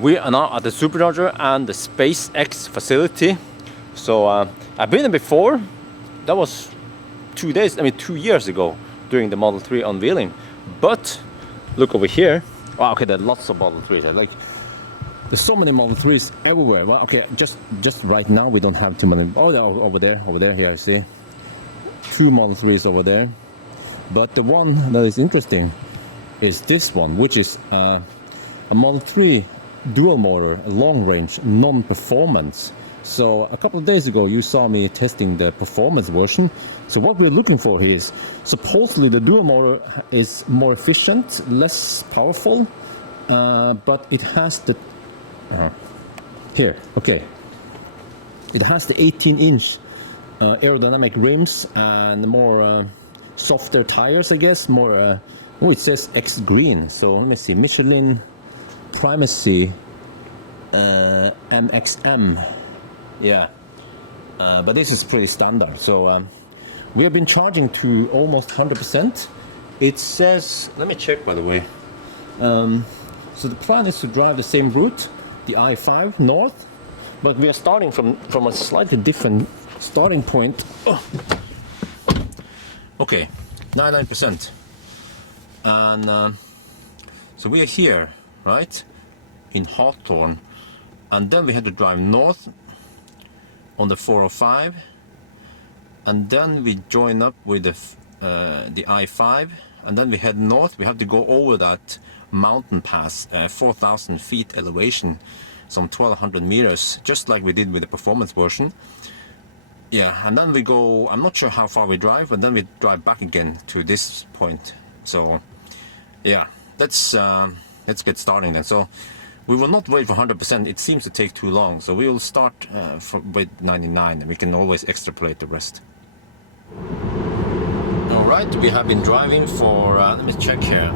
We are now at the supercharger and the SpaceX facility. So I've been there before. That was 2 years ago during the Model 3 unveiling. But look over here. Wow, okay, there are lots of Model 3s. Like, there's so many Model 3s everywhere. Well, okay, just right now we don't have too many. Oh, they're over there. Here, I see 2 Model 3s over there. But the one that is interesting is this one, which is a Model 3 dual motor, long range, non-performance. So a couple of days ago you saw me testing the performance version. So what we're looking for here is, supposedly the dual motor is more efficient, less powerful, but it has the it has the 18-inch aerodynamic rims and more softer tires, I guess. More it says X green, so let me see, Michelin Primacy MXM. Yeah, but this is pretty standard. So we have been charging to almost 100%. It says, let me check by the way. So the plan is to drive the same route, the I-5 north, but we are starting from a slightly different starting point. Oh. Okay, 99%. And so we are here, right, in Hawthorne, and then we had to drive north on the 405, and then we join up with the I-5, and then we head north. We have to go over that mountain pass, 4,000 feet elevation, some 1,200 meters, just like we did with the performance version. Yeah, and then we go, I'm not sure how far we drive, but then we drive back again to this point. So yeah, let's get starting then. So we will not wait for 100%. It seems to take too long. So we will start with 99, and we can always extrapolate the rest. All right, we have been driving for, let me check here,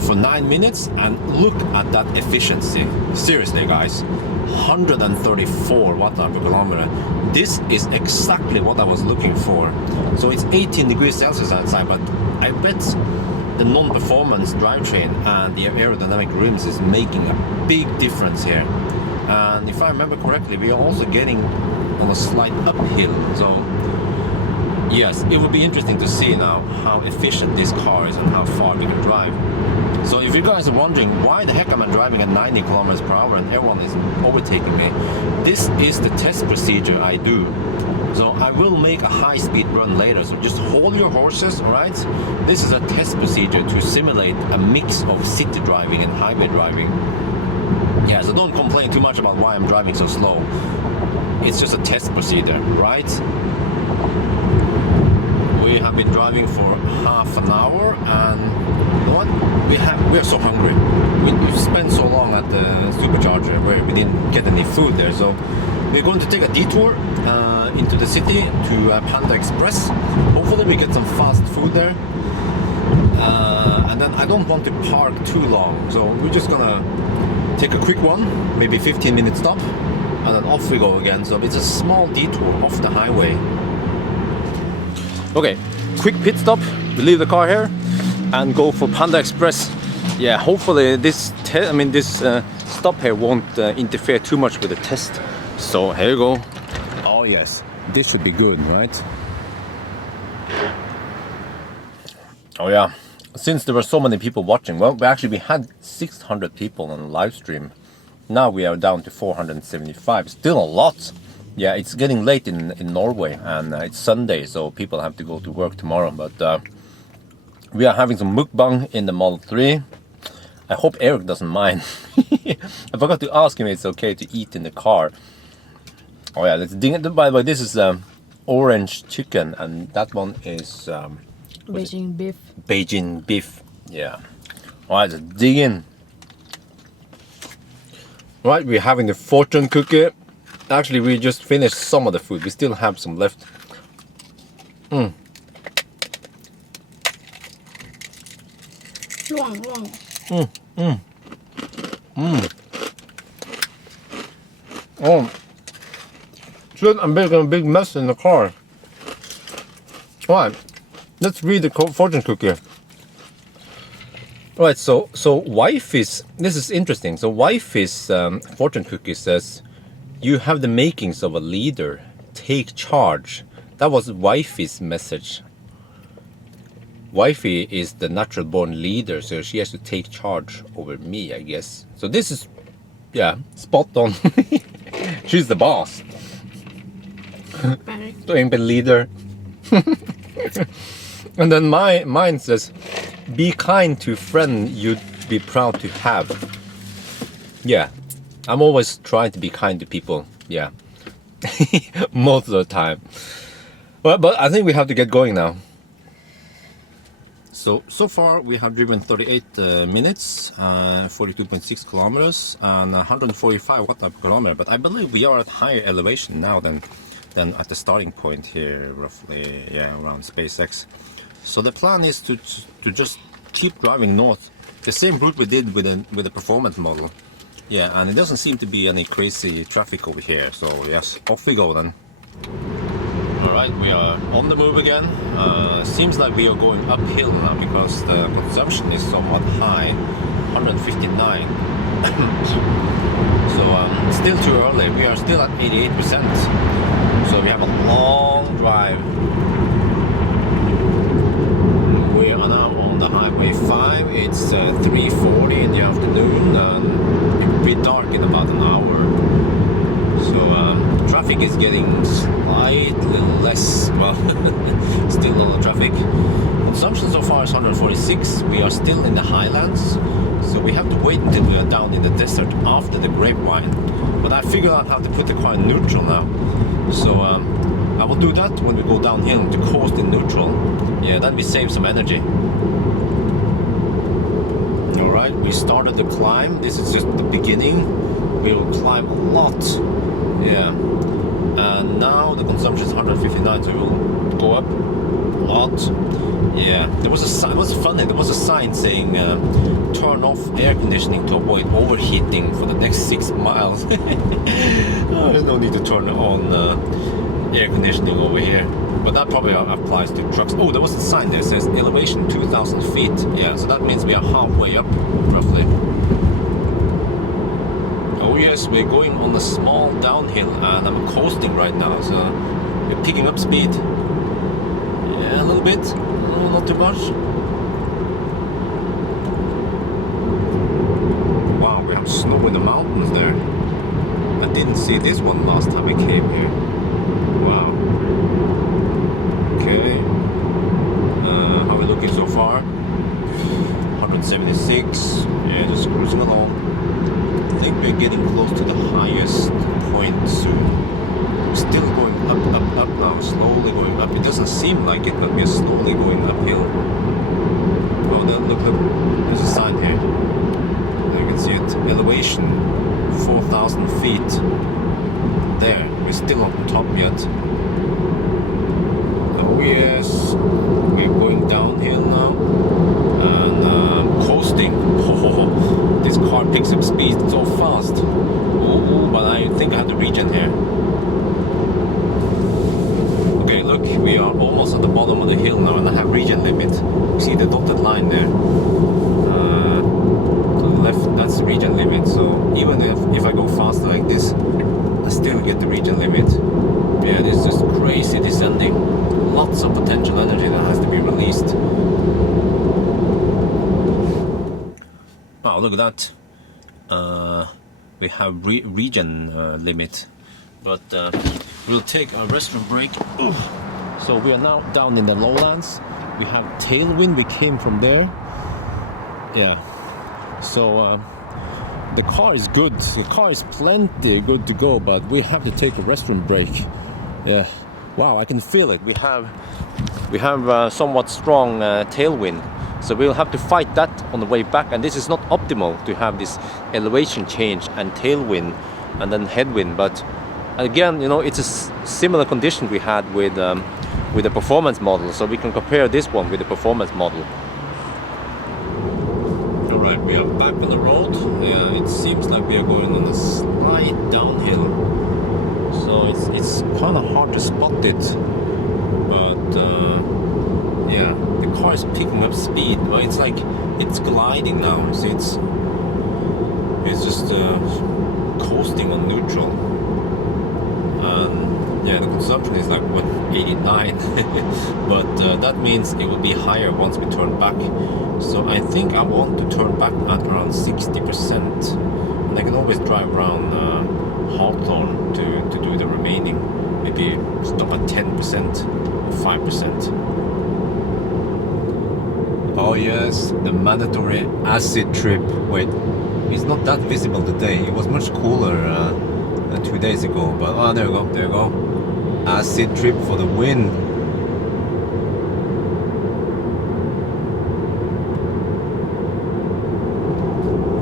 for 9 minutes, and look at that efficiency. Seriously, guys, 134 watt-hour per kilometer. This is exactly what I was looking for. So it's 18 degrees Celsius outside, but I bet the non-performance drivetrain and the aerodynamic rims is making a big difference here. And if I remember correctly, we are also getting on a slight uphill. So yes, it would be interesting to see now how efficient this car is and how far we can drive. So if you guys are wondering why the heck am I driving at 90 kilometers per hour and everyone is overtaking me, this is the test procedure I do. So I will make a high-speed run later, so just hold your horses, alright? This is a test procedure to simulate a mix of city driving and highway driving. Yeah, so don't complain too much about why I'm driving so slow. It's just a test procedure, right? We have been driving for half an hour, and you know what? We are so hungry. We spent so long at the supercharger where we didn't get any food there, so we're going to take a detour into the city to Panda Express. Hopefully we get some fast food there, and then I don't want to park too long, so we're just gonna take a quick one, maybe 15-minute stop, and then off we go again. So it's a small detour off the highway. Okay, quick pit stop. We leave the car here and go for Panda Express. Yeah, hopefully this stop here won't interfere too much with the test. So here you go. Oh yes, this should be good, right? Oh yeah, since there were so many people watching, well, we had 600 people on the live stream. Now we are down to 475. Still a lot. Yeah, it's getting late in Norway, and it's Sunday, so people have to go to work tomorrow. But we are having some mukbang in the Model 3. I hope Eric doesn't mind. I forgot to ask him if it's okay to eat in the car. Oh yeah, let's dig it. By the way, this is orange chicken, and that one is Beijing beef. Beijing beef. Yeah. All right, let's dig in. All right, we're having the fortune cookie. Actually, we just finished some of the food. We still have some left. Wow. Oh, shit, I'm making a big mess in the car. Alright, let's read the fortune cookie. Right, so wifey's, this is interesting. So wifey's fortune cookie says, you have the makings of a leader. Take charge. That was wifey's message. Wifey is the natural born leader, so she has to take charge over me, I guess. So this is, yeah, spot on. She's the boss. Very. Doing the leader. And then mine says, be kind to friend you'd be proud to have. Yeah, I'm always trying to be kind to people. Yeah, most of the time. But I think we have to get going now. So far we have driven 38 minutes, 42.6 kilometers, and 145 watt per kilometer. But I believe we are at higher elevation now than at the starting point here, roughly, yeah, around SpaceX. So the plan is to just keep driving north, the same route we did with the performance model. Yeah, and it doesn't seem to be any crazy traffic over here. So yes, off we go then. All right, we are on the move again. Seems like we are going uphill now because the consumption is somewhat high, 159. So still too early. We are still at 88%. So we have a long drive. We are now on the Highway 5. It's 3:40 in the afternoon. It will be dark in about an hour. So traffic is getting slightly less. Well, still a lot of traffic. Consumption so far is 146. We are still in the highlands, so we have to wait until we are down in the desert after the grapevine. But I figured out how to put the car in neutral now. So I will do that when we go downhill to coast in neutral. Yeah, then we save some energy. Alright, we started the climb. This is just the beginning. We will climb a lot. Yeah. And now the consumption is 159, so we will go up a lot. Yeah. There was a sign, it was funny, there was a sign saying turn off air conditioning to avoid overheating for the next 6 miles. There's no need to turn on air conditioning over here. But that probably applies to trucks. Oh, there was a sign there that says elevation 2,000 feet. Yeah, so that means we are halfway up, roughly. Oh yes, we're going on a small downhill and I'm coasting right now, so we're picking up speed. Yeah, a little bit, not too much. Wow, we have snow in the mountains there. I didn't see this one last time I came here. Wow. Okay, how are we looking so far? 176, yeah, just cruising along. I think we're getting close to the highest point soon. Still going up now, slowly going up. It doesn't seem like it, but we're slowly going uphill. Oh, then look, there's a sign here. You can see it, elevation 4,000 feet. There, we're still not on top yet. Oh yes, we're going downhill now and coasting. Oh, this car picks up speed so fast. Oh, but I think I have to regen here. Okay, look, we are almost at the bottom of the hill now and I have regen limit. See the dotted line there? To the left, that's the regen limit. So even if I go faster like this, I still get the regen limit. Yeah, this is just crazy descending. Lots of potential energy that has to be released. Oh, look at that. We have regen limit, but we'll take a restroom break. Oof. So we are now down in the lowlands. We have tailwind, we came from there. Yeah, so the car is good. The car is plenty good to go, but we have to take a restroom break. Yeah. Wow, I can feel it. We have somewhat strong tailwind, so we'll have to fight that on the way back. And this is not optimal to have this elevation change and tailwind and then headwind. But again, you know, it's a similar condition we had with the performance model, so we can compare this one with the performance model. All right, we are back on the road. Yeah, it seems like we are going on a slight downhill. So it's kind of hard to spot it, but yeah, the car is picking up speed, but it's like it's gliding now. You see, it's just coasting on neutral. Yeah, the consumption is like what, 89, but that means it will be higher once we turn back. So I think I want to turn back at around 60%, and I can always drive around Hawthorne to do the remaining. Maybe stop at 10% or 5%. Oh yes, the mandatory acid trip. Wait, it's not that visible today. It was much cooler 2 days ago. But oh, there you go, there you go. Acid trip for the win.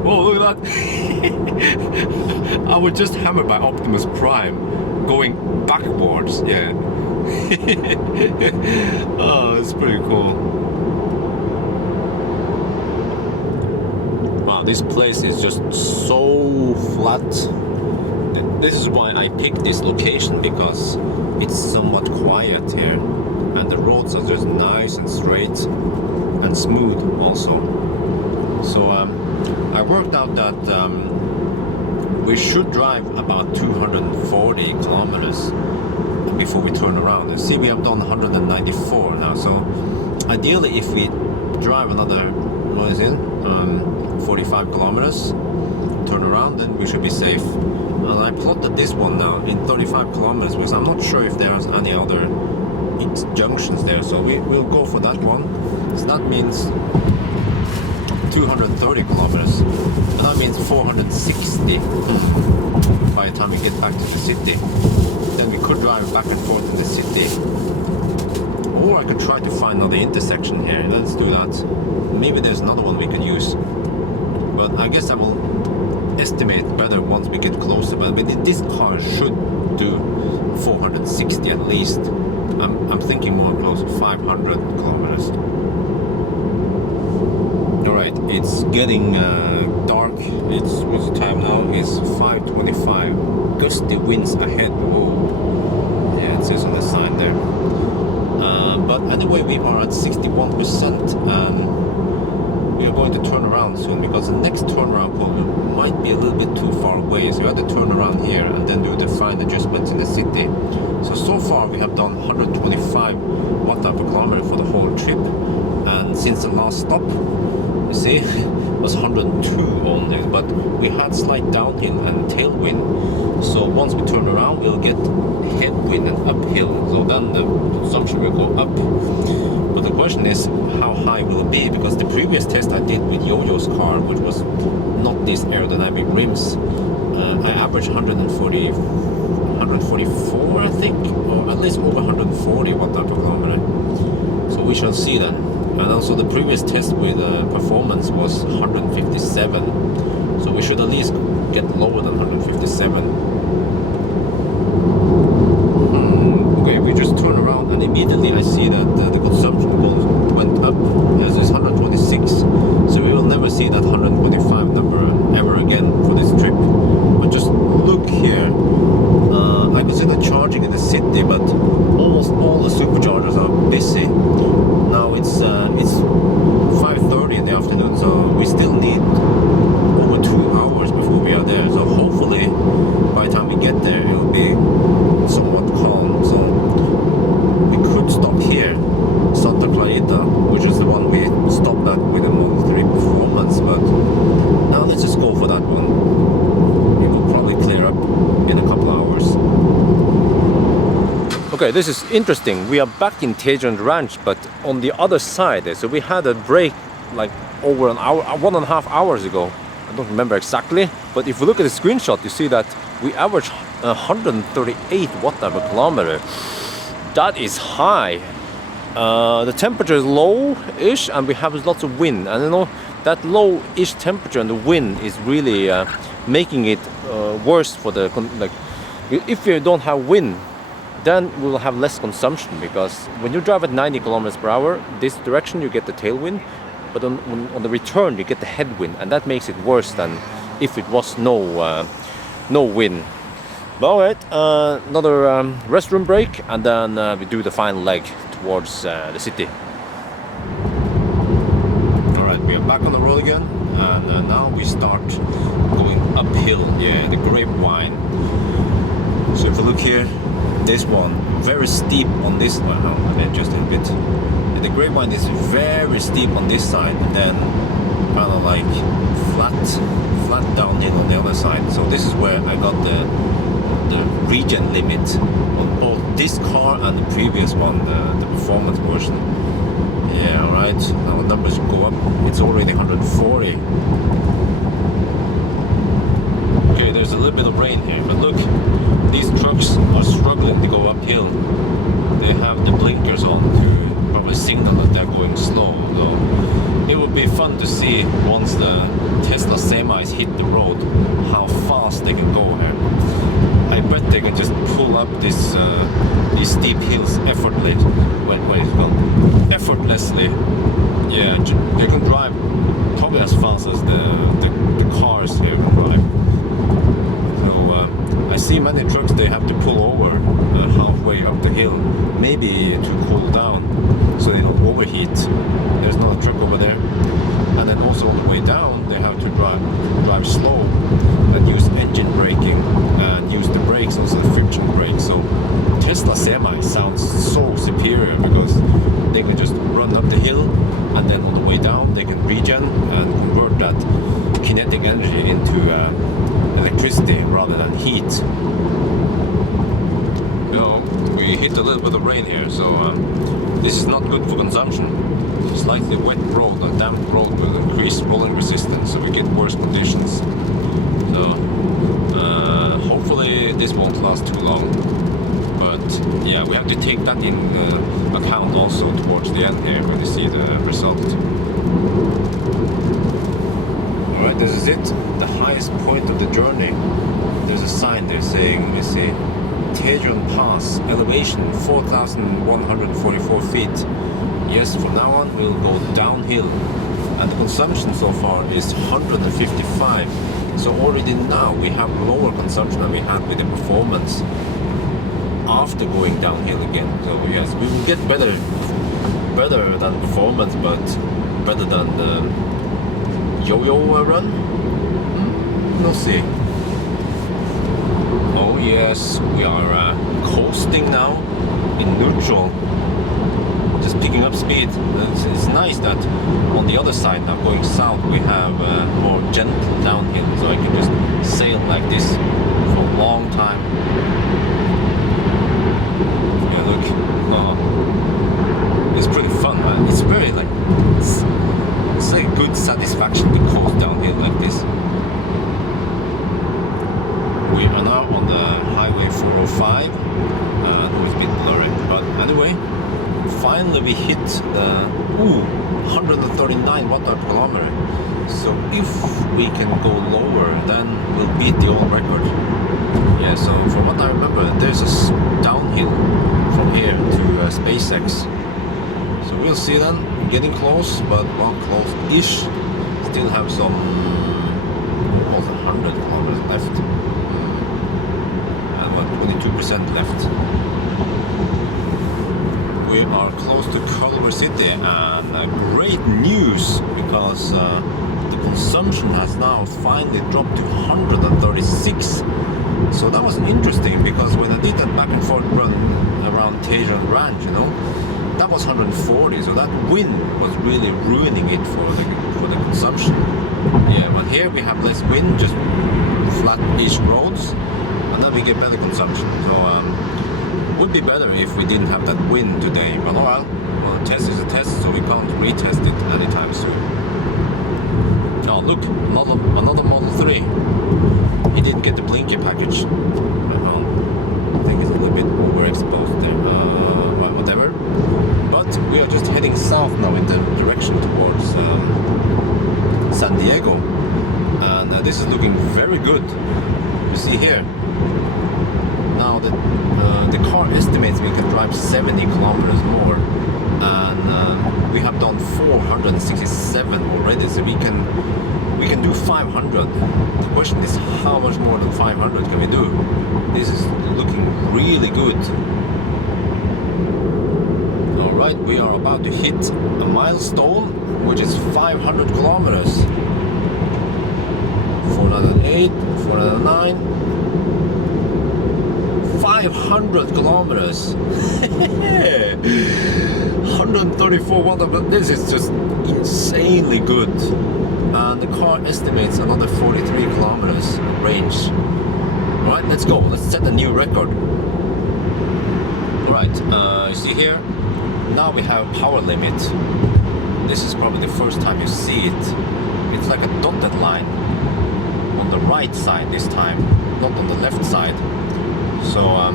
Oh, look at that! I was just hammered by Optimus Prime going backwards. Yeah. Oh, it's pretty cool. Wow, this place is just so flat. This is why I picked this location, because it's somewhat quiet here, and the roads are just nice and straight and smooth also. So I worked out that we should drive about 240 kilometers before we turn around. You see, we have done 194 now, so ideally if we drive another, what is it, 45 kilometers, turn around, then we should be safe. And I plotted this one now in 35 kilometers, because I'm not sure if there's any other junctions there, so we'll go for that one. So that means 230 kilometers, and that means 460 by the time we get back to the city. Then we could drive back and forth in the city, or I could try to find another intersection here. Let's do that. Maybe there's another one we can use, but I guess I will estimate better once we get closer. But I mean, this car should do 460 at least. I'm thinking more close to 500 kilometers. Alright, it's getting dark. What's the time now? It's 5:25. Gusty winds ahead. Oh, yeah, it says on the sign there. But anyway, we are at 61%. We are going to turn around soon, because the next turnaround point might be a little bit too far away. So we have to turn around here and then do the fine adjustments in the city. So far we have done 125 watt-hour per kilometer for the whole trip. And since the last stop, you see, it was 102 only, but we had slight downhill and tailwind. So once we turn around, we'll get headwind and uphill. So then the consumption will go up. But the question is, how high will it be? Because the previous test I did with Yo-Yo's car, which was not these aerodynamic rims, I averaged 144, I think, or at least over 140 watt-hour per kilometer. So we shall see then. And also the previous test with performance was 157. So we should at least get lower than 157. Okay, we just turn around and immediately I see that the consumption went up. Yes, it's 126. So we will never see that 125 number ever again for this trip. But just look here. I can see the charging in the city, but almost all the superchargers are busy. Now it's 5:30 in the afternoon, so we still need over 2 hours before we are there. So hopefully by the time we get there, it will be somewhat calm. So we could stop here, Santa Clarita, which is the one we stopped at with the Model 3 Performance. But now let's just go for that one. It will probably clear up in a couple of hours. Okay, this is interesting. We are back in Tejon Ranch, but on the other side. So we had a break like over an hour, 1.5 hours ago. I don't remember exactly, but if you look at the screenshot, you see that we averaged 138 watt-hour per kilometer. That is high. The temperature is low-ish, and we have lots of wind. And you know that low-ish temperature and the wind is really making it worse for the like. If you don't have wind, then we will have less consumption, because when you drive at 90 kilometers per hour this direction, you get the tailwind, but on the return you get the headwind, and that makes it worse than if it was no wind. But alright, another restroom break, and then we do the final leg towards the city. back on the road again, and now we start going uphill. Yeah, the grapevine. So if you look here, this one very steep on this one. Let me adjust it a bit. The grapevine is very steep on this side, and then kind of like flat downhill on the other side. So this is where I got the regen limit on both this car and the previous one, the performance version. Yeah, alright, now the numbers go up. It's already 140. Okay, there's a little bit of rain here, but look, these trucks are struggling to go uphill. They have the blinkers on to probably signal that they're going slow. So it would be fun to see once the Tesla semis hit the road how fast they can go here. I bet they can just pull up these steep hills effortlessly. Yeah, they can drive probably as fast as the cars here can drive. So I see many trucks, they have to pull over halfway up the hill, maybe to cool down so they don't overheat. There's another truck over there. And then also on the way down, they have to drive slow and use engine braking and use the brakes, also the friction brakes. So Tesla Semi sounds so superior because they can just run up the hill, and then on the way down they can regen and convert that kinetic energy into electricity rather than heat. We hit a little bit of rain here, so this is not good for consumption. Slightly wet road, a damp road will increase rolling resistance, so we get worse conditions. So hopefully this won't last too long. But yeah, we have to take that in account also towards the end here when you see the result. Alright, this is it, the highest point of the journey. There's a sign there saying, let me see, Detour Pass, elevation 4,144 feet. Yes, from now on we'll go downhill, and the consumption so far is 155. So already now we have lower consumption than we had with the performance after going downhill again. So yes, we will get better than performance, but better than the yo-yo run. We'll see. Oh yes, we are coasting now in neutral. Just picking up speed. It's nice that on the other side now going south we have more gentle downhill, so I can just sail like this for a long time. Yeah, look, it's pretty fun, man. It's very like it's like a good satisfaction to coast downhill like this. We are now on the highway 405, it's a bit blurry, but anyway. Finally we hit the 139 watt/kilometer. So if we can go lower, then we'll beat the old record. Yeah, so from what I remember, there's a downhill from here to SpaceX. So we'll see then. We're getting close, but well, close-ish. Still have some almost 100 kilometers left. And what, 22% left. We are close to Culver City, and great news because the consumption has now finally dropped to 136. So that was interesting because when I did that back and forth run around Detour Ranch, you know, that was 140. So that wind was really ruining it for the consumption. Yeah, but here we have less wind, just flat-ish roads, and then we get better consumption. So. Would be better if we didn't have that wind today, but well, the test is a test, so we can't retest it anytime soon. Oh look, another Model 3. He didn't get the blinky package. I think it's a little bit overexposed there, well, whatever. But we are just heading south now in the direction towards San Diego, and this is looking very good. You see here, now the car estimates we can drive 70 kilometers more, and we have done 467 already, so we can do 500. The question is, how much more than 500 can we do? This is looking really good. Alright, we are about to hit a milestone, which is 500 kilometers. 408, 409, 500 kilometers. 134 watt, but this is just insanely good. And the car estimates another 43 kilometers range. Alright, let's go. Let's set a new record. Alright, you see here, now we have power limit. This is probably the first time you see it. It's like a dotted line on the right side this time, not on the left side. So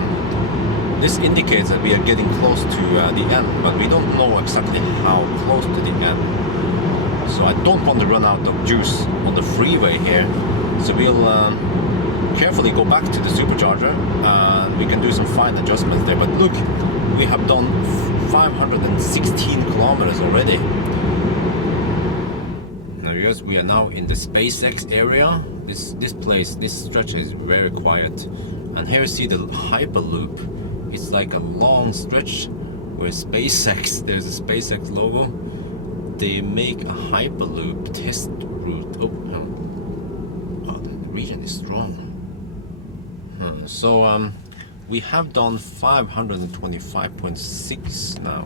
this indicates that we are getting close to the end, but we don't know exactly how close to the end. So I don't want to run out of juice on the freeway here. So we'll carefully go back to the supercharger and we can do some fine adjustments there. But look, we have done 516 kilometers already. Now yes, we are now in the SpaceX area. This stretch is very quiet. And here you see the Hyperloop. It's like a long stretch where SpaceX, there's a SpaceX logo. They make a Hyperloop test route. Oh, the region is strong. So we have done 525.6 now,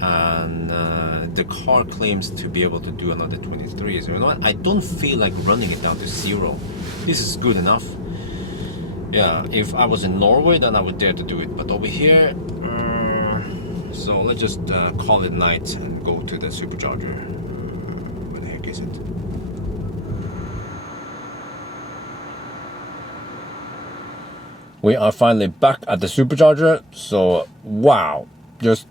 and the car claims to be able to do another 23. So you know what? I don't feel like running it down to 0. This is good enough. Yeah, if I was in Norway, then I would dare to do it. But over here, so let's just call it night and go to the supercharger. Where the heck is it? We are finally back at the supercharger. So wow, just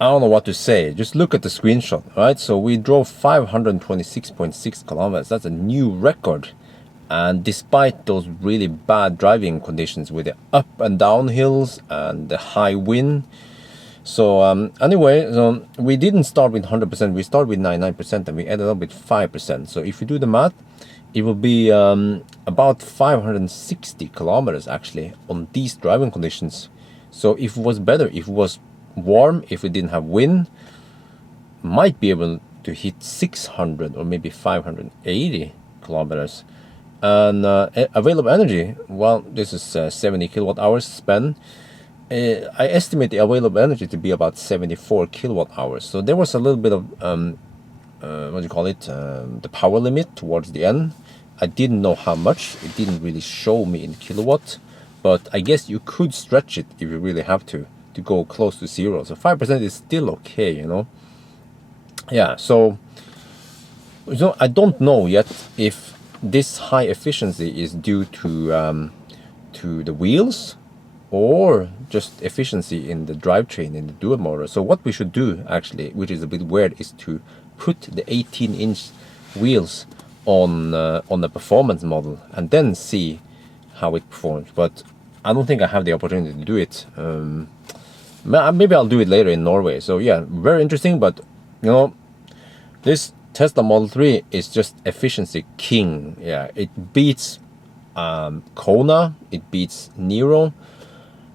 I don't know what to say. Just look at the screenshot, right? So we drove 526.6 kilometers. That's a new record. And despite those really bad driving conditions with the up and down hills and the high wind. So anyway, so we didn't start with 100%. We started with 99% and we ended up with 5%. So if you do the math, it will be about 560 kilometers actually on these driving conditions. So if it was better, if it was warm, if we didn't have wind, might be able to hit 600 or maybe 580 kilometers. And available energy, well, this is 70 kilowatt hours spent. I estimate the available energy to be about 74 kilowatt hours. So there was a little bit of what do you call it, the power limit towards the end. I didn't know how much. It didn't really show me in kilowatt, but I guess you could stretch it if you really have to go close to 0. So 5% is still okay, you know. Yeah, so I don't know yet if this high efficiency is due to the wheels or just efficiency in the drivetrain in the dual motor. So what we should do actually, which is a bit weird, is to put the 18-inch wheels on the performance model and then see how it performs. But I don't think I have the opportunity to do it. Maybe I'll do it later in Norway. So yeah, very interesting. But you know, this Tesla Model 3 is just efficiency king. Yeah, it beats Kona, it beats Nero.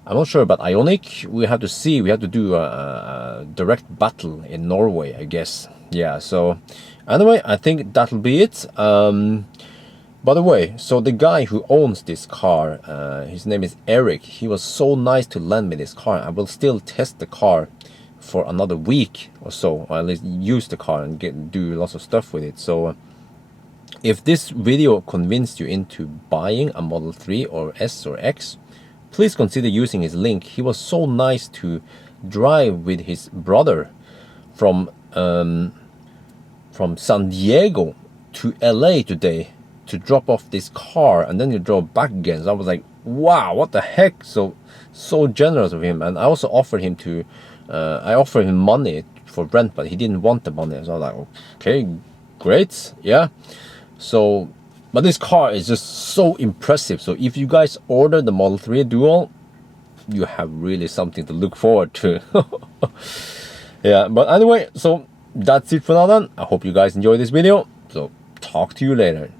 I'm not sure about Ioniq. We have to see. We have to do a direct battle in Norway, I guess. Yeah, so anyway, I think that'll be it. By the way, so the guy who owns this car, his name is Eric. He was so nice to lend me this car. I will still test the car for another week or so, or at least use the car and do lots of stuff with it. So if this video convinced you into buying a Model 3 or S or X, please consider using his link. He was so nice to drive with his brother from San Diego to LA today to drop off this car, and then you drove back again. So I was like, wow, what the heck? So generous of him. And I also offered him to I offered him money for rent, but he didn't want the money. So I was like, okay, great, yeah. So but this car is just so impressive. So if you guys order the Model 3 Dual, you have really something to look forward to. Yeah, but anyway, so that's it for now then. I hope you guys enjoyed this video. So talk to you later.